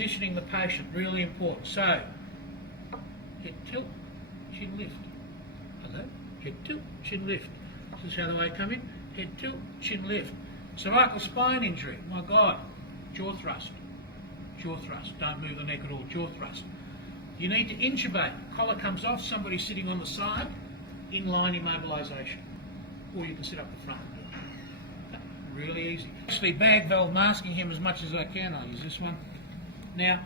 positioning the patient, really important. So, head tilt, chin lift. Hello, head tilt, chin lift. This is how they come in, head tilt, chin lift. Cervical spine injury, my God, jaw thrust, don't move the neck at all, jaw thrust. You need to intubate, collar comes off, somebody sitting on the side, inline immobilisation. Or you can sit up the front. Really easy. Actually bag valve masking him as much as I can. I'll use this one. Now,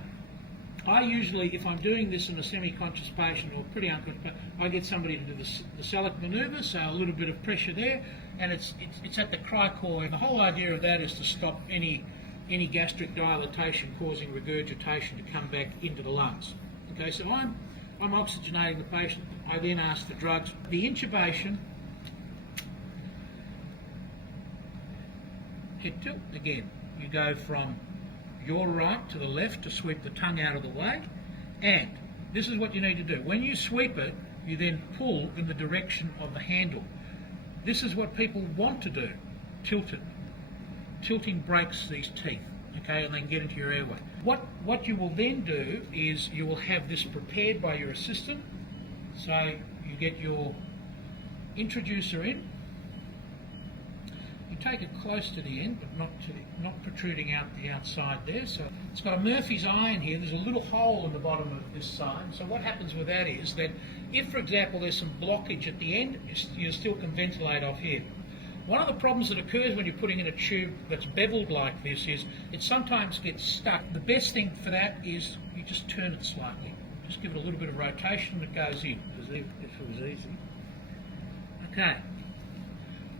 I usually, if I'm doing this in a semi-conscious patient or pretty unconscious, I get somebody to do the Selleck manoeuvre, so a little bit of pressure there, and it's at the cricoid. The whole idea of that is to stop any gastric dilatation causing regurgitation to come back into the lungs. Okay, so I'm oxygenating the patient. I then ask for drugs. The intubation, head tilt again. You go from your right to the left to sweep the tongue out of the way, and this is what you need to do. When you sweep it, you then pull in the direction of the handle. This is what people want to do. Tilt it. Tilting breaks these teeth, okay, and then get into your airway. What you will then do is you will have this prepared by your assistant. So you get your introducer in. You take it close to the end, but not protruding out the outside there. So it's got a Murphy's iron here. There's a little hole in the bottom of this side. So what happens with that is that if, for example, there's some blockage at the end, you still can ventilate off here. One of the problems that occurs when you're putting in a tube that's beveled like this is it sometimes gets stuck. The best thing for that is you just turn it slightly. Just give it a little bit of rotation and it goes in. If it was easy. Okay.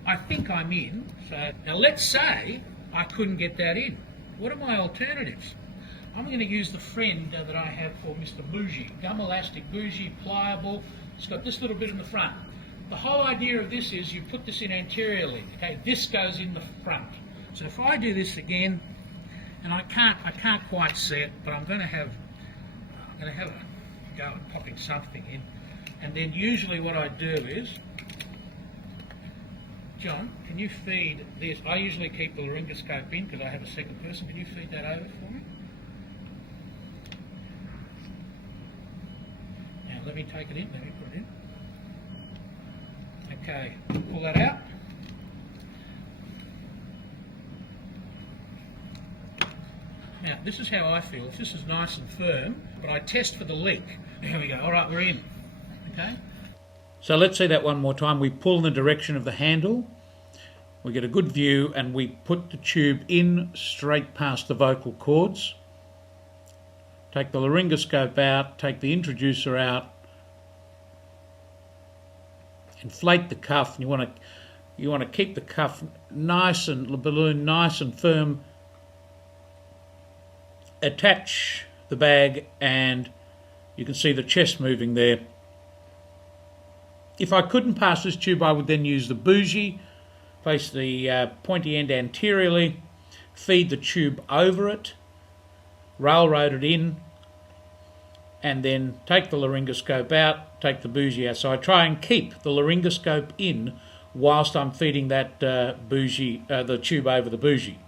I think I'm in. So now let's say I couldn't get that in. What are my alternatives? I'm going to use the friend that I have for Mr. Bougie. Gum elastic, bougie, pliable. It's got this little bit in the front. The whole idea of this is you put this in anteriorly. Okay, this goes in the front. So if I do this again, and I can't quite see it, but I'm going to have a go at popping something in, and then usually what I do is, John, can you feed this? I usually keep the laryngoscope in because I have a second person. Can you feed that over for me? Now let me take it in. Let me put it in. Okay, pull that out. Now this is how I feel. If this is nice and firm, but I test for the leak. Here we go. All right, we're in. Okay. So let's see that one more time. We pull in the direction of the handle, we get a good view, and we put the tube in straight past the vocal cords. Take the laryngoscope out, take the introducer out, inflate the cuff, and you want to keep the cuff nice and the balloon nice and firm. Attach the bag, and you can see the chest moving there. If I couldn't pass this tube, I would then use the bougie, place the pointy end anteriorly, feed the tube over it, railroad it in, and then take the laryngoscope out, take the bougie out. So I try and keep the laryngoscope in whilst I'm feeding that the tube over the bougie.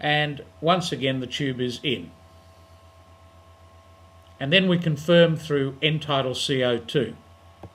And once again, the tube is in. And then we confirm through end-tidal CO2.